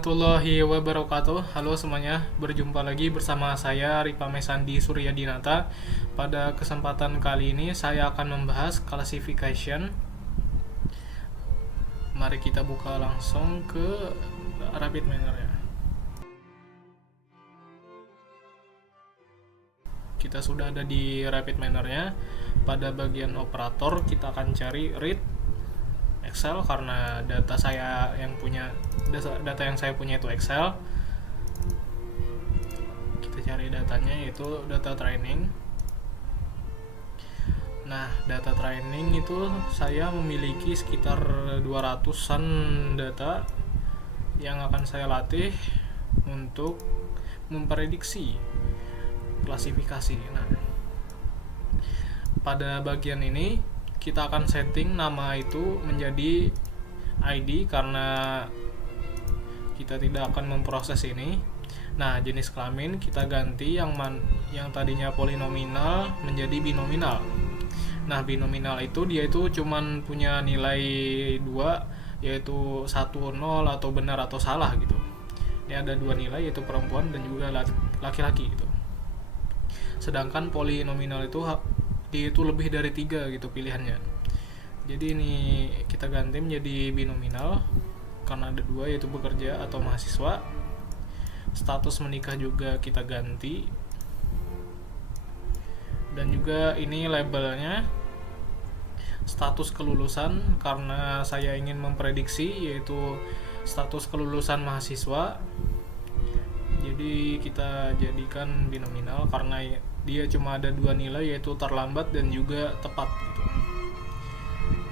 warahmatullahi wabarakatuh. Halo semuanya, berjumpa lagi bersama saya Ripa Mesandi Suryadinata. Pada kesempatan kali ini saya akan membahas classification. Mari kita buka langsung ke rapid manner ya. Kita sudah ada di rapid mannernya. Pada bagian operator kita akan cari read Excel karena data yang saya punya itu Excel. Kita cari datanya yaitu data training. Nah, data training itu saya memiliki sekitar 200-an data yang akan saya latih untuk memprediksi klasifikasi. Nah, pada bagian ini kita akan setting nama itu menjadi ID karena kita tidak akan memproses ini. Nah, jenis kelamin kita ganti yang tadinya polinominal menjadi binominal. Nah, binominal itu dia itu cuman punya nilai 2, yaitu 1, 0 atau benar atau salah gitu. Ini ada 2 nilai yaitu perempuan dan juga laki-laki gitu. Sedangkan polinominal itu dia itu lebih dari 3 gitu pilihannya. Jadi ini kita ganti menjadi binominal karena ada 2 yaitu bekerja atau mahasiswa. Status menikah juga kita ganti. Dan juga ini labelnya status kelulusan karena saya ingin memprediksi yaitu status kelulusan mahasiswa. Jadi kita jadikan binominal karena dia cuma ada 2 nilai yaitu terlambat dan juga tepat gitu.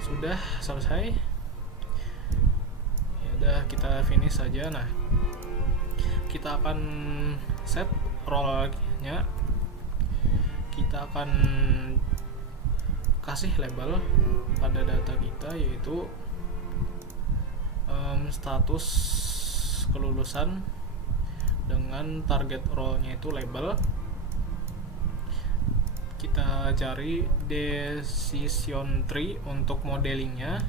Sudah selesai. Ya udah kita finish saja. Nah, kita akan set role-nya. Kita akan kasih label pada data kita yaitu status kelulusan dengan target role-nya itu label. Kita cari decision tree untuk modelingnya,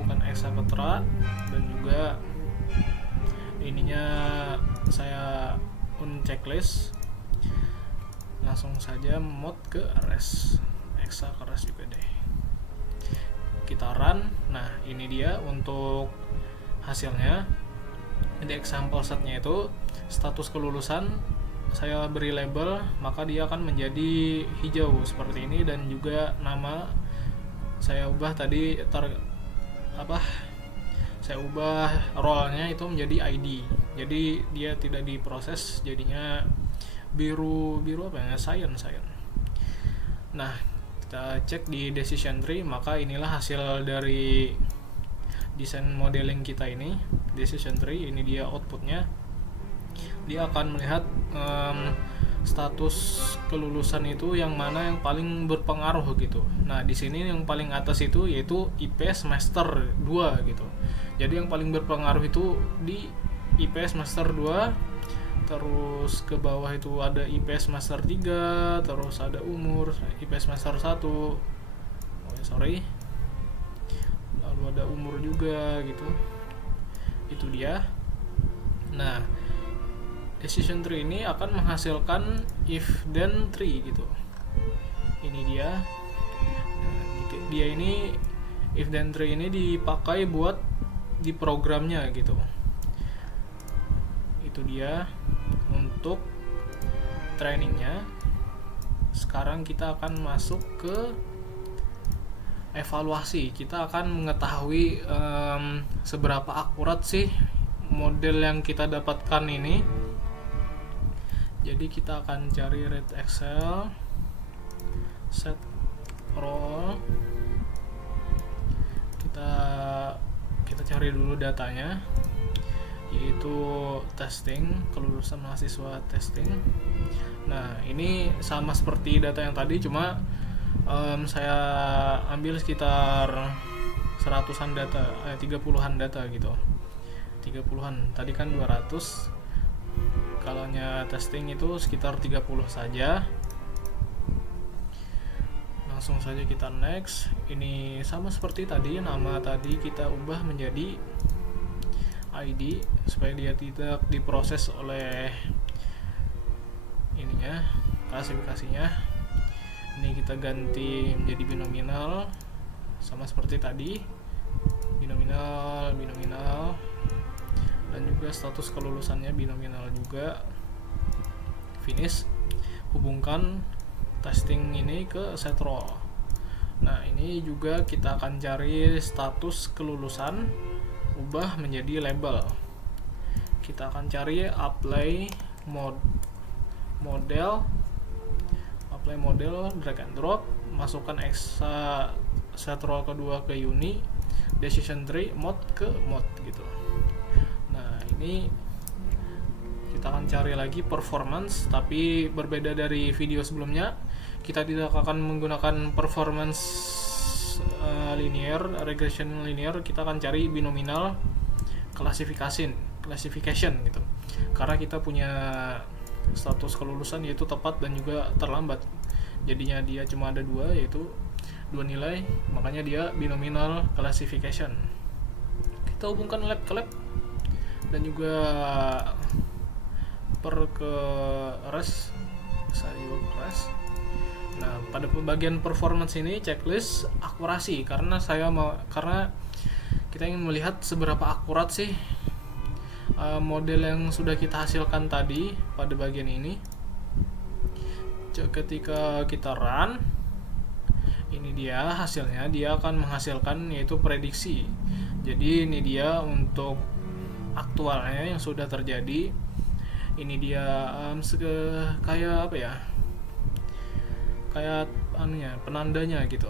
bukan Exapatra, dan juga ininya saya checklist. Langsung saja mod ke res, exa ke res juga deh. Kita run. Nah, ini dia untuk hasilnya. Di example setnya itu status kelulusan saya beri label, maka dia akan menjadi hijau seperti ini, dan juga nama saya ubah tadi saya ubah role-nya itu menjadi ID. Jadi dia tidak diproses, jadinya biru apa ya? Cyan. Nah, kita cek di decision tree, maka inilah hasil dari desain modeling kita ini. Decision tree ini dia outputnya. Dia akan melihat status kelulusan itu yang mana yang paling berpengaruh gitu. Nah, di sini yang paling atas itu yaitu IP semester 2 gitu. Jadi yang paling berpengaruh itu di IP semester 2, terus ke bawah itu ada IP semester 3, terus ada umur IP semester 1. Lalu ada umur juga gitu. Itu dia. Nah, decision tree ini akan menghasilkan if then tree gitu. Ini dia. Nah, dia ini if then tree ini dipakai buat di programnya gitu. Itu dia untuk trainingnya. Sekarang kita akan masuk ke evaluasi. Kita akan mengetahui seberapa akurat sih model yang kita dapatkan ini. Jadi kita akan cari read Excel, set role. Kita cari dulu datanya, yaitu testing, kelulusan mahasiswa testing. Nah, ini sama seperti data yang tadi, cuma saya ambil sekitar 100-an data, 30-an data gitu. 30-an, tadi kan 200. Kalaunya testing itu sekitar 30 saja. Langsung saja kita next. Ini sama seperti tadi, nama tadi kita ubah menjadi ID supaya dia tidak diproses oleh ininya, klasifikasinya. Ini kita ganti menjadi binominal sama seperti tadi, binominal, dan juga status kelulusannya binominal juga. Finish. Hubungkan testing ini ke set role. Nah, ini juga kita akan cari status kelulusan, ubah menjadi label. Kita akan cari apply model, drag and drop, masukkan exa set role kedua ke uni, decision tree mode ke mode gitu. Nah, ini kita akan cari lagi performance, tapi berbeda dari video sebelumnya. Kita tidak akan menggunakan performance linear, regression linear. Kita akan cari binominal classification gitu. Karena kita punya status kelulusan yaitu tepat dan juga terlambat. Jadinya dia cuma ada dua, yaitu dua nilai, makanya dia binominal classification. Kita hubungkan lab ke lab dan juga ke res, saya juga ke res. Nah, pada bagian performance ini checklist akurasi, karena kita ingin melihat seberapa akurat sih model yang sudah kita hasilkan tadi pada bagian ini. Ketika kita run, ini dia hasilnya, dia akan menghasilkan yaitu prediksi. Jadi ini dia untuk aktualnya yang sudah terjadi. Ini dia kayak apa ya, kayak penandanya gitu.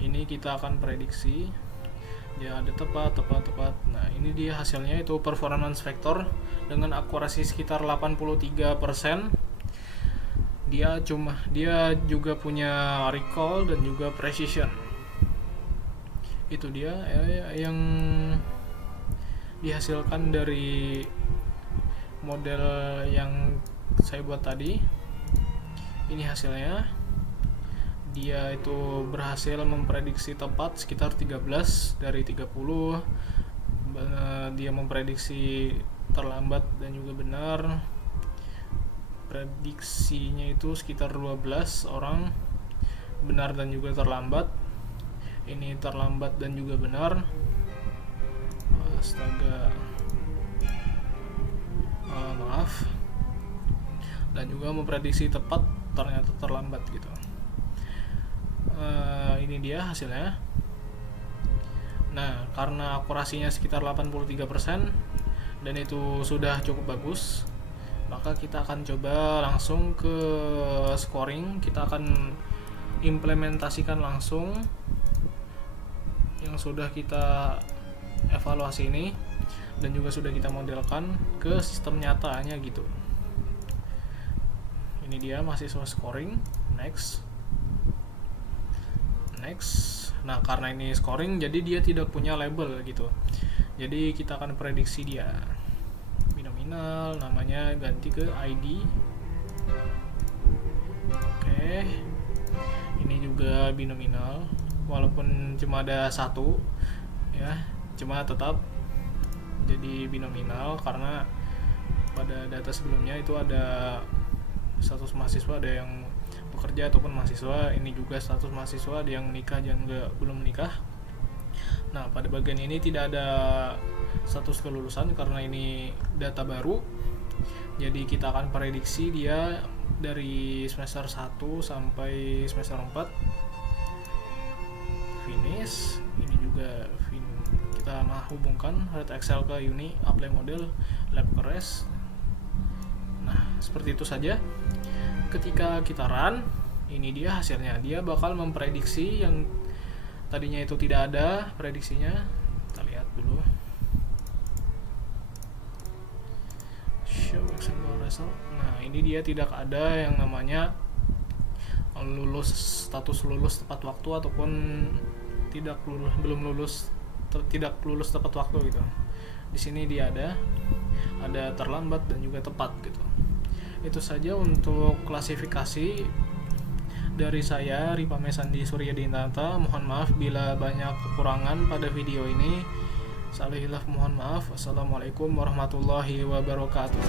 Ini kita akan prediksi dia ada tepat. Nah, ini dia hasilnya, itu performance vector dengan akurasi sekitar 83%. Dia juga punya recall dan juga precision. Itu dia yang dihasilkan dari model yang saya buat tadi. Ini hasilnya. Dia itu berhasil memprediksi tepat sekitar 13 dari 30. Dia memprediksi terlambat dan juga benar. Prediksinya itu sekitar 12 orang, benar dan juga terlambat. Ini terlambat dan juga benar. Astaga, maaf. Dan juga memprediksi tepat, ternyata terlambat gitu. Ini dia hasilnya. Nah, karena akurasinya sekitar 83% dan itu sudah cukup bagus, maka kita akan coba langsung ke scoring. Kita akan implementasikan langsung yang sudah kita evaluasi ini dan juga sudah kita modelkan ke sistem nyatanya gitu. Ini dia mahasiswa scoring. Next. Nah, karena ini scoring, jadi dia tidak punya label gitu. Jadi kita akan prediksi dia binominal, namanya ganti ke ID. Oke. Ini juga binominal, walaupun cuma ada satu ya, cuma tetap jadi binominal karena pada data sebelumnya itu ada status mahasiswa, ada yang bekerja ataupun mahasiswa. Ini juga status mahasiswa, ada yang menikah dan belum menikah. Nah, pada bagian ini tidak ada status kelulusan karena ini data baru. Jadi kita akan prediksi dia dari semester 1 sampai semester 4. Finish. Ini juga kita hubungkan red Excel ke uni, apply model, lab ke res. Nah, seperti itu saja. Ketika kita run, ini dia hasilnya. Dia bakal memprediksi yang tadinya itu tidak ada prediksinya. Kita lihat dulu. Show example result. Nah, ini dia tidak ada yang namanya status lulus tepat waktu ataupun tidak lulus tepat waktu gitu. Di sini dia ada terlambat dan juga tepat gitu. Itu saja untuk klasifikasi dari saya, Ripame Sandi Surya Dinata. Mohon maaf bila banyak kekurangan pada video ini. Salah hilaf mohon maaf. Wassalamualaikum warahmatullahi wabarakatuh.